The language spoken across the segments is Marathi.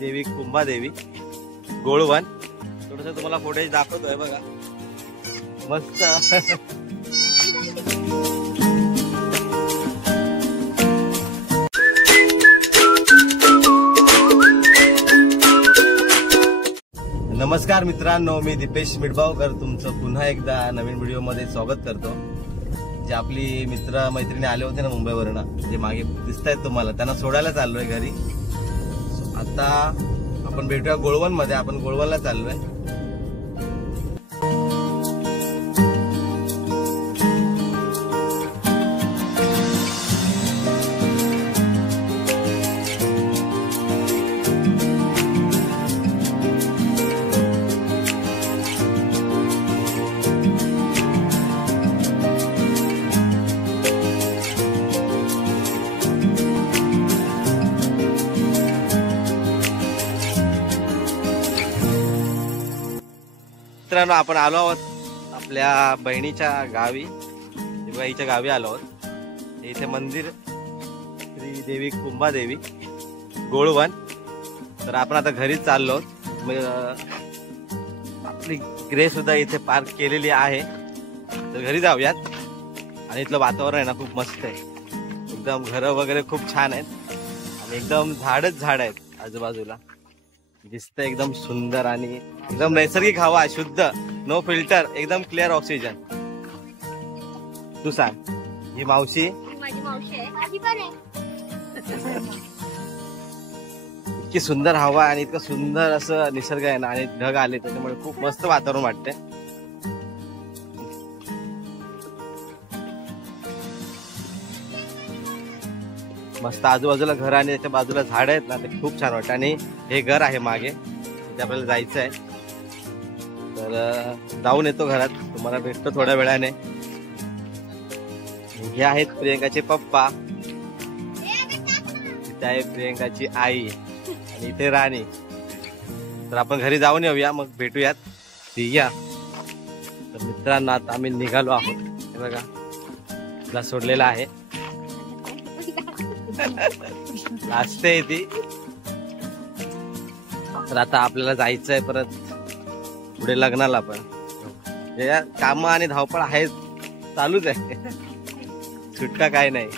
देवी कुंभादेवी गोळवन. थोडस तुम्हाला फुटेज दाखवतोय बघा, मस्त. नमस्कार मित्रांनो, मी दीपेश मिडबावकर तुमचं पुन्हा एकदा नवीन व्हिडिओ मध्ये स्वागत करतो. जे आपली मित्र मैत्रिणी आले होते ना मुंबईवरून, जे मागे दिसत आहेत तुम्हाला, त्यांना सोडायला चाललोय घरी. आता आपण भेटूया गोळवन मध्ये. आपण गोळवनला चाललोय. मित्रांनो, आपण आलो आहोत आपल्या बहिणीच्या गावी, दिवाळीच्या गावी आलो आहोत. इथे मंदिर श्री देवी कुंभादेवी गोळवन. तर आपण आता घरीच चाललो आहोत. आपली ग्रे सुद्धा इथे पार्क केलेली आहे. तर घरी जाऊयात. आणि इथलं वातावरण आहे ना, खूप मस्त आहे. एकदम घरं वगैरे खूप छान आहेत आणि एकदम झाडच झाड आहेत आजूबाजूला. दिसतं एकदम सुंदर आणि एकदम नैसर्गिक हवा, शुद्ध, नो फिल्टर, एकदम क्लिअर ऑक्सिजन. तू सांग, ही मावशी? माझी मावशी आहे. इतकी सुंदर हवा आणि इतकं सुंदर असं निसर्ग आहे ना, आणि ढग आले त्याच्यामुळे खूप मस्त वातावरण वाटते. मस्त आजूबाजूला घर आणि त्याच्या बाजूला झाड आहेत ना, ते खूप छान वाटतं. आणि हे घर आहे मागे, तिथे आपल्याला जायचं आहे. तर जाऊन येतो घरात, तुम्हाला भेटतो थोड्या वेळाने. हे आहेत प्रियंकाचे पप्पा, तिथे आहे प्रियंकाची आई आणि इथे राणी. तर आपण घरी जाऊन येऊया, मग भेटूयात. ठीक आहे. तर मित्रांनो, आता आम्ही निघालो आहोत. हे बघा, तुला सोडलेला आहे. असते ती. तर आता आपल्याला जायचंय परत पुढे लग्नाला. पण काम आणि धावपळ आहे, चालूच आहे, सुटका काय नाही.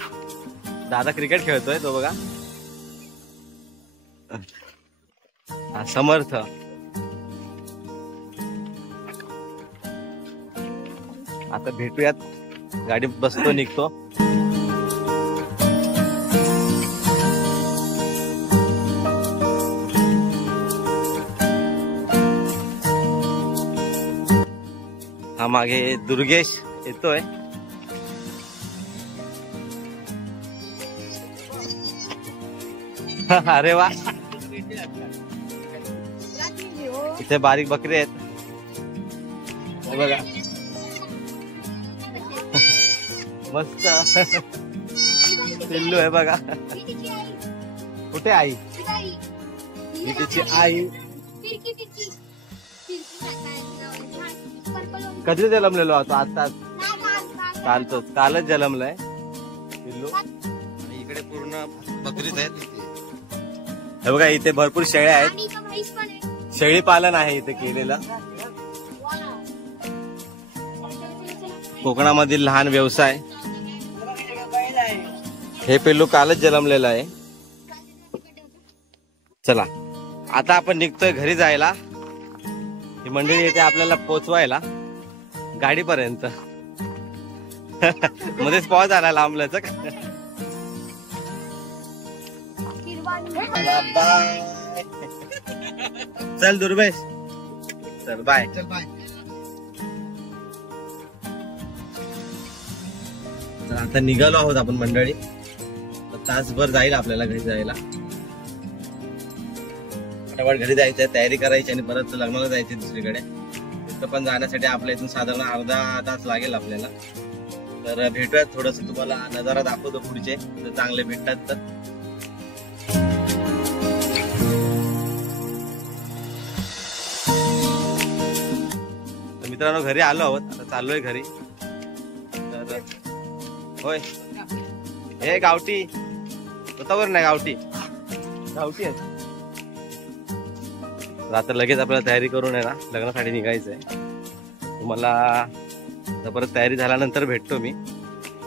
दादा क्रिकेट खेळतोय, तो बघा समर्थ. आता भेटूयात, गाडीत बसतो, निघतो. हा मागे दुर्गेश येतोय. अरे वा, इथे बारीक बकरी आहेत बघा, मस्त. पिल्लू आहे बघा. कुठे आई? ही तिची आई. कधी जन्मलेलो होतो? आताच, कालच जन्मलाय पिल्लू. इकडे पूर्ण बकरीच आहेत. हे बघा, इथे भरपूर शेळ्या आहेत. शेळी पालन आहे इथे केलेलं. कोकणामधील लहान व्यवसाय. हे पिल्लू कालच जन्मलेलं आहे. चला, आता आपण निघतोय घरी जायला. ही मंडळी येते आपल्याला पोचवायला गाडीपर्यंत. मध्येच पॉज आला लांबल्याच. चल दुर्वेश, चल बाय. आता निघालो आहोत आपण मंडळी. तासभर जाईल आपल्याला घरी जायला. फटाफट घरी जायचंय, तयारी करायची आणि परत लग्नाला जायचंय दुसरीकडे. तिथं पण जाण्यासाठी आपल्या इथून साधारण अर्धा तास लागेल आपल्याला. तर भेटूयात, थोडस तुम्हाला नजारा दाखवतो पुढचे, जर चांगले भेटतात तर. मित्रांनो, घरी आलो आहोत. आता चाललोय घरी. तर होय, हे गावठी स्वतःवर नाही, गावठी गावठी आहेत. आता लगेच आपल्याला तयारी करून आहे ना लग्नासाठी निघायचंय. तुम्हाला परत तयारी झाल्यानंतर भेटतो मी.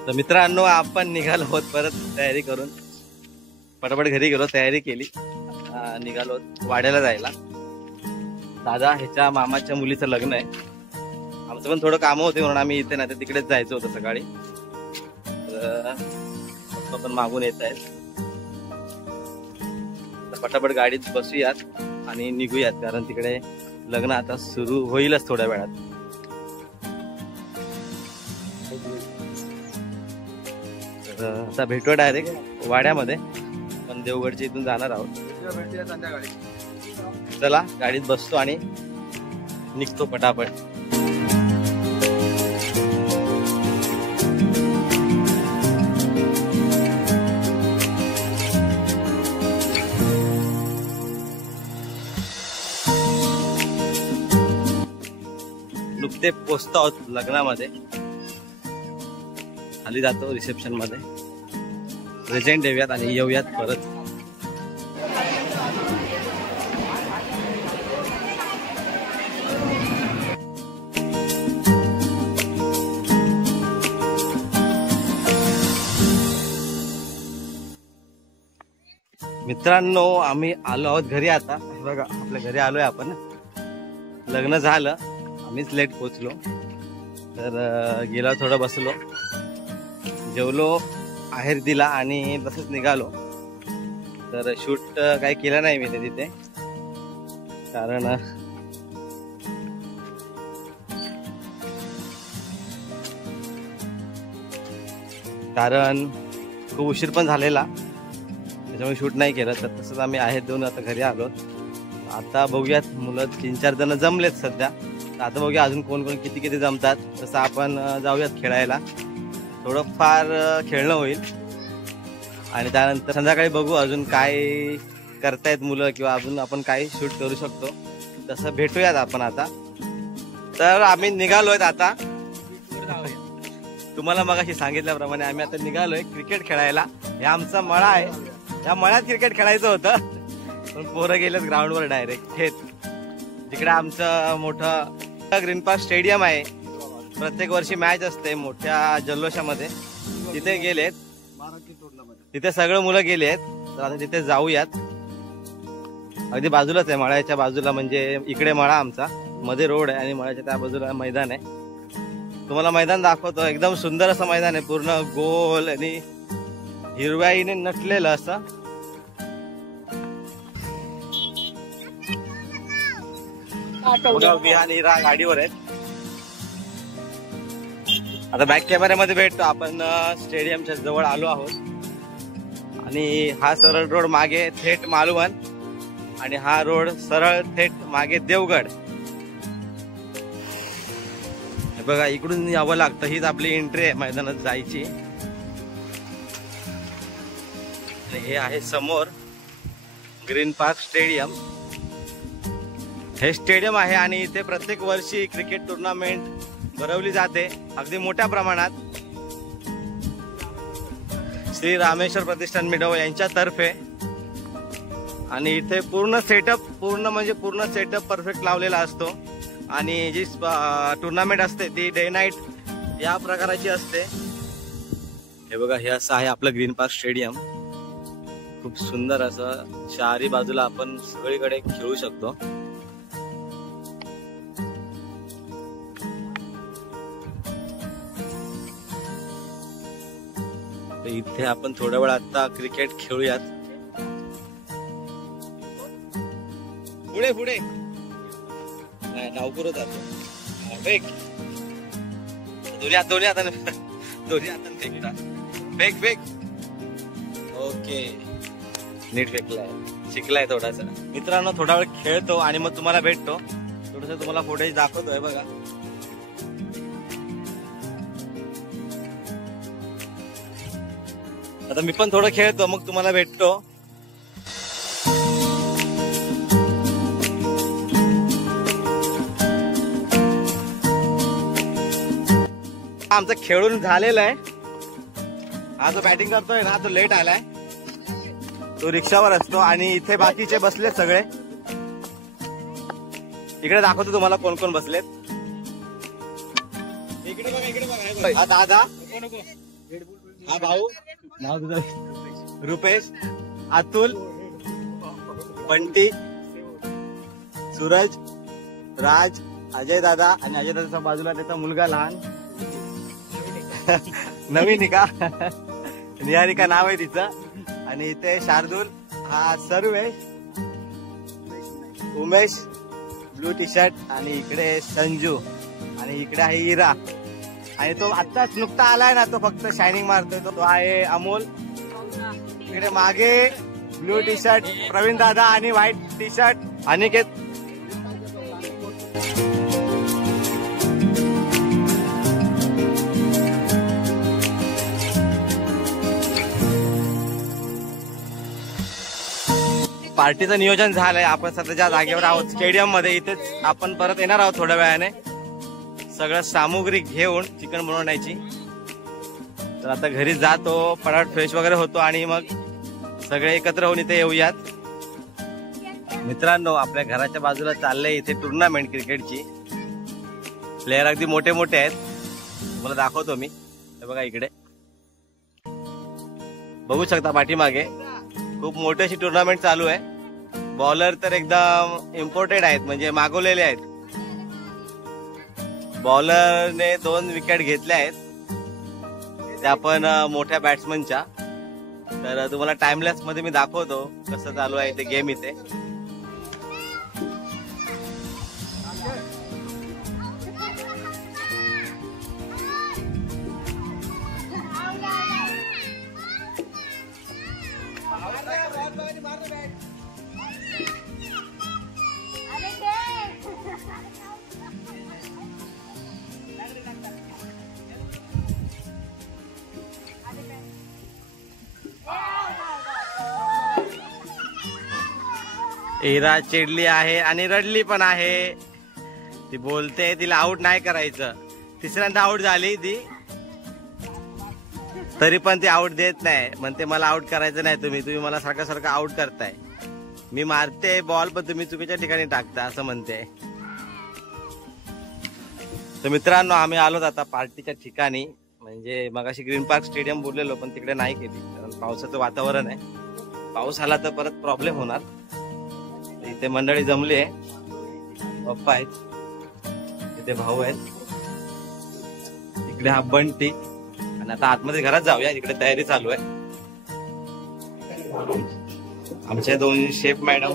तर मित्रांनो आपण निघालो आहोत परत तयारी करून. पटापट घरी गेलो, तयारी केली, निघालो वाड्याला जायला. दादा ह्याच्या मामाच्या मुलीचं लग्न आहे. आमचं पण थोडं कामं होते म्हणून आम्ही इथे नाही तर तिकडेच जायचं होतं सकाळी. तर पप्पा पण मागून येत आहेत. पटापट गाडीत बसूयात आणि निघूयात, कारण तिकडे लग्न आता सुरू होईलच थोड्या वेळात. तर आता भेटूया डायरेक्ट वाड्यामध्ये, पण देवगडच्या इथून जाणार आहोत. चला गाडीत बसतो आणि निघतो पटापट. नुकते पोचतो आहोत लग्नामध्ये. खाली जातो रिसेप्शन मध्ये, प्रेझेंट देऊयात आणि येऊयात परत. मित्रांनो आम्ही आलो आहोत घरी. आता बघा आपल्या घरी आलोय आपण. लग्न झालं, आम्हीच लेट पोचलो. तर गेला थोडं बसलो, जेवलो, आहेर दिला आणि तसंच निघालो. तर शूट काही केलं नाही मी तिथे, कारण खूप उशीर पण झालेला, त्याच्यामुळे शूट नाही केलं. तर तसंच आम्ही आहेर देऊन आता घरी आलो. आता बघूयात, मुलं 3-4 जण जमलेत सध्या. आता बघूया अजून कोण कोण किती जमतात. तसं आपण जाऊयात खेळायला, थोडं फार खेळणं होईल आणि त्यानंतर संध्याकाळी बघू अजून काय करतायत मुलं किंवा अजून आपण काय शूट करू शकतो. तसं भेटूयात आपण आता. तर आम्ही निघालोय आता. तुम्हाला मगाशी सांगितल्याप्रमाणे आम्ही आता निघालोय क्रिकेट खेळायला. हे आमचा मळा आहे, या मळ्यात क्रिकेट खेळायचं होतं, पण पोरं गेलेत ग्राउंडवर डायरेक्ट थेट. जिकडे आमचं मोठं ग्रीन पार्क स्टेडियम आहे, प्रत्येक वर्षी मॅच असते मोठ्या जल्लोषामध्ये, तिथे गेलेत. तिथे सगळं मुलं गेलेत. तर आता तिथे जाऊयात. अगदी बाजूलाच आहे, मळ्याच्या बाजूला, म्हणजे इकडे मळा आमचा, मध्ये रोड आहे आणि मळ्याच्या त्या बाजूला मैदान आहे. तुम्हाला मैदान दाखवतो. एकदम सुंदर असं मैदान आहे, पूर्ण गोल आणि हिरव्याईने नटलेलं असं. नीरा गाडीवर आहेत. आता बॅक कॅमेऱ्यामध्ये भेटतो आपण. स्टेडियमच्या जवळ आलो आहोत आणि हा सरळ रोड मागे थेट मालवण आणि हा रोड सरळ थेट मागे देवगड. बघा इकडून यावं लागतं, हीच आपली एंट्री आहे मैदानात जायची. हे आहे समोर ग्रीन पार्क स्टेडियम. हे स्टेडियम आहे आणि इथे प्रत्येक वर्षी क्रिकेट टुर्नामेंट भरवली जाते अगदी मोठ्या प्रमाणात. श्री रामेश्वर प्रतिष्ठान मिडव यांच्यातर्फे. आणि इथे पूर्ण सेटअप परफेक्ट लावलेला असतो. आणि जी टुर्नामेंट असते ती डे नाईट या प्रकाराची असते. हे बघा, हे असं आहे आपलं ग्रीन पार्क स्टेडियम. खूप सुंदर असं चारी बाजूला आपण सगळीकडे खेळू शकतो. इथे आपण थोड्या वेळ आता क्रिकेट खेळूयात. पुढे पुढे नाही, नावपूर जातो. दोन्ही हाताने फेक. ओके, नीट फेकलाय, शिकलाय थोडासा. मित्रांनो थोडा वेळ खेळतो आणि मग तुम्हाला भेटतो. थोडस तुम्हाला फुटेज दाखवतोय बघा. आता मी पण थोडं खेळतो, मग तुम्हाला भेटतो. आमचं खेळून झालेलं आहे. हा जो बॅटिंग करतोय ना तो लेट आलाय, तो रिक्षावर असतो आणि इथे बाकीचे बसले सगळे. इकडे दाखवतो तुम्हाला कोण कोण बसलेत. इकडे बघा, इकडे बघा. हा दादा, हा भाऊ, नाव तुझं रुपेश, अतुल, बंटी, सूरज, राज, अजय दादा आणि अजय दादाच्या बाजूला त्याचा मुलगा लहान नवीन आहे का निहारिका नाव आहे तिचं. आणि इथे शार्दूल, हा Sarvesh, Umesh blue T shirt आणि इकडे संजू आणि इकडे आहे इरा. आणि तो आत्ताच नुकता आलाय ना, तो फक्त शायनिंग मारतोय. तो आहे अमोल. इकडे मागे ब्लू टी शर्ट प्रवीण दादा आणि व्हाईट टी शर्ट अनिकेत. पार्टीचं नियोजन झालंय. आपण सध्याच्या जागेवर आहोत स्टेडियम मध्ये. इथेच आपण परत येणार आहोत थोड्या वेळाने सगळं सामुग्री घेऊन चिकन बनवण्याची. तर आता घरी जातो, पटापट फ्रेश वगैरे होतो आणि मग सगळे एकत्र होऊन इथे येऊयात. मित्रांनो, आपल्या घराच्या बाजूला चाललंय इथे टुर्नामेंट क्रिकेटची. प्लेयर अगदी मोठे मोठे आहेत, तुम्हाला दाखवतो मी. हे बघा इकडे बघू शकता पाठीमागे खूप मोठी अशी टुर्नामेंट चालू आहे. बॉलर तर एकदम इम्पोर्टेड आहेत, म्हणजे मागवलेले आहेत. बॉलरने 2 विकेट घेतल्या आहेत, त्या पण मोठ्या बॅट्समनच्या. तर तुम्हाला टाइमलेस मध्ये मी दाखवतो कसं चालू आहे ते गेम इथे. इरा चिडली आहे आणि रडली पण आहे. ती बोलते तिला आउट नाही करायचं. तिसऱ्यांदा आउट झाली ती, तरी पण ती आउट देत नाही. म्हणते मला आउट करायचं नाही, तुम्ही मला सारखं सारखं आउट करताय. मी मारते बॉल पण तुम्ही चुकीच्या ठिकाणी टाकता असं म्हणते. तर मित्रांनो, आम्ही आलोत आता पार्टीच्या ठिकाणी. म्हणजे मगाशी ग्रीन पार्क स्टेडियम बोललेलो पण तिकडे नाही केली, कारण पावसाचं वातावरण आहे. पाऊस आला तर परत प्रॉब्लेम होणार. इथे मंडळी जमली आहे. पप्पा आहेत, इथे भाऊ आहेत, इकडे हा बंटी. आणि आता आतमध्ये घरात जाऊया, इकडे तयारी चालू आहे. आमचे 2 शेफ मॅडम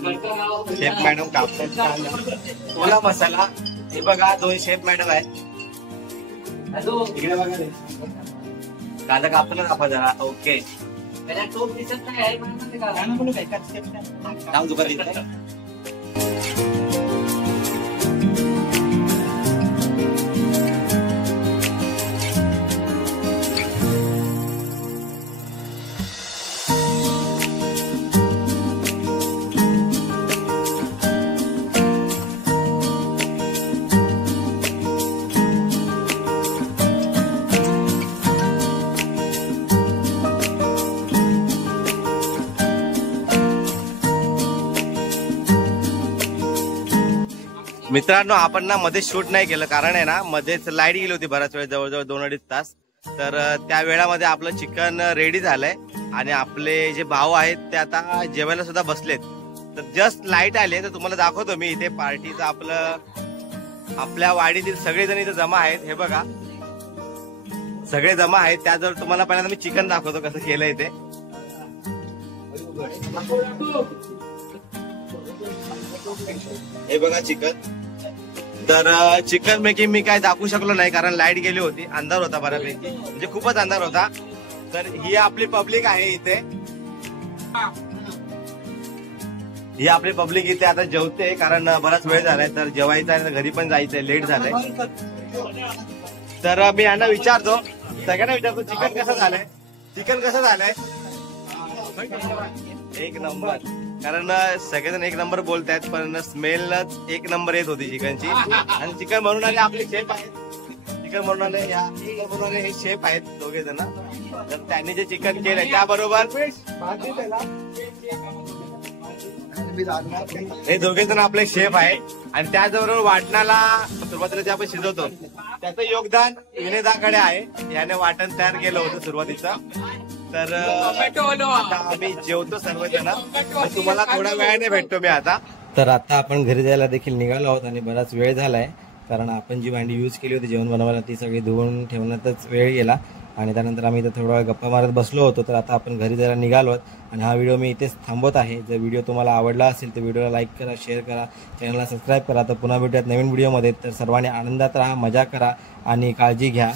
कापतात ओला मसाला. हे बघा 2 शेफ मॅडम आहेत. इकडे बघा कांदा कापला कापा जरा. ओके, दुपारी मित्रांनो, आपण ना मध्ये शूट नाही केलं, कारण आहे ना मध्येच लाईट गेली होती बराच वेळ, जवळजवळ 2-2.5 तास. तर त्या वेळामध्ये आपलं चिकन रेडी झालंय आणि आपले जे भाऊ आहेत ते आता जेवायला सुद्धा बसलेत. तर जस्ट लाईट आली तर तुम्हाला दाखवतो मी इथे पार्टीचं आपल्या वाडीतील सगळेजण इथे जमा आहेत. हे बघा सगळे जमा आहेत. त्याजवळ तुम्हाला पहिल्यांदा मी चिकन दाखवतो कसं केलंय ते. हे बघा चिकन. तर चिकन मेकिंग मी काय दाखवू शकलो नाही, कारण लाईट गेली होती, अंधार होता बऱ्यापैकी, म्हणजे खूपच अंधार होता. तर ही आपली पब्लिक आहे इथे. ही आपली पब्लिक इथे आता जेवते, कारण बराच वेळ झालाय. तर जेवायचं आहे, घरी पण जायचंय, लेट झालंय. तर मी यांना विचारतो, सगळ्यांना विचारतो चिकन कसं झालंय. चिकन कसं झालंय? एक नंबर. कारण सगळेजण एक नंबर बोलतायत, पण स्मेलच एक नंबर येत होती चिकनची. आणि चिकन बनवून आले आपले शेफ आहेत. चिकन बनवून आले हे शेफ आहेत 2 जण. तर त्यांनी जे चिकन केलंय त्याबरोबर हे दोघे जण आपले शेफ आहे आणि त्याचबरोबर वाटणाला सुरुवातीला जे आपण शिजवतो त्याचं योगदान विनयदाकडे आहे. याने वाटण तयार केलं होतं सुरुवातीचं. तर आता आम्ही जेवतो सर्वजण. तुम्हाला थोड्या वेळाने भेटतो मी आता. तर आता आपण घरी जायला देखील निघालो आहोत आणि बराच वेळ झालाय, कारण आपण जी भांडी यूज केली होती जेवण बनवायला ती सगळी धुवून ठेवण्यातच वेळ गेला आणि त्यानंतर आम्ही इथं थोडा वेळ गप्पा मारत बसलो होतो. तर आता आपण घरी जायला निघालो आहोत आणि हा व्हिडिओ मी इथेच थांबवत आहे. जर व्हिडिओ तुम्हाला आवडला असेल तर व्हिडिओला लाईक करा, शेअर करा, चॅनलला सबस्क्राईब करा. तर पुन्हा भेटूयात नवीन व्हिडिओमध्ये. तर सर्वांनी आनंदात राहा, मजा करा आणि काळजी घ्या.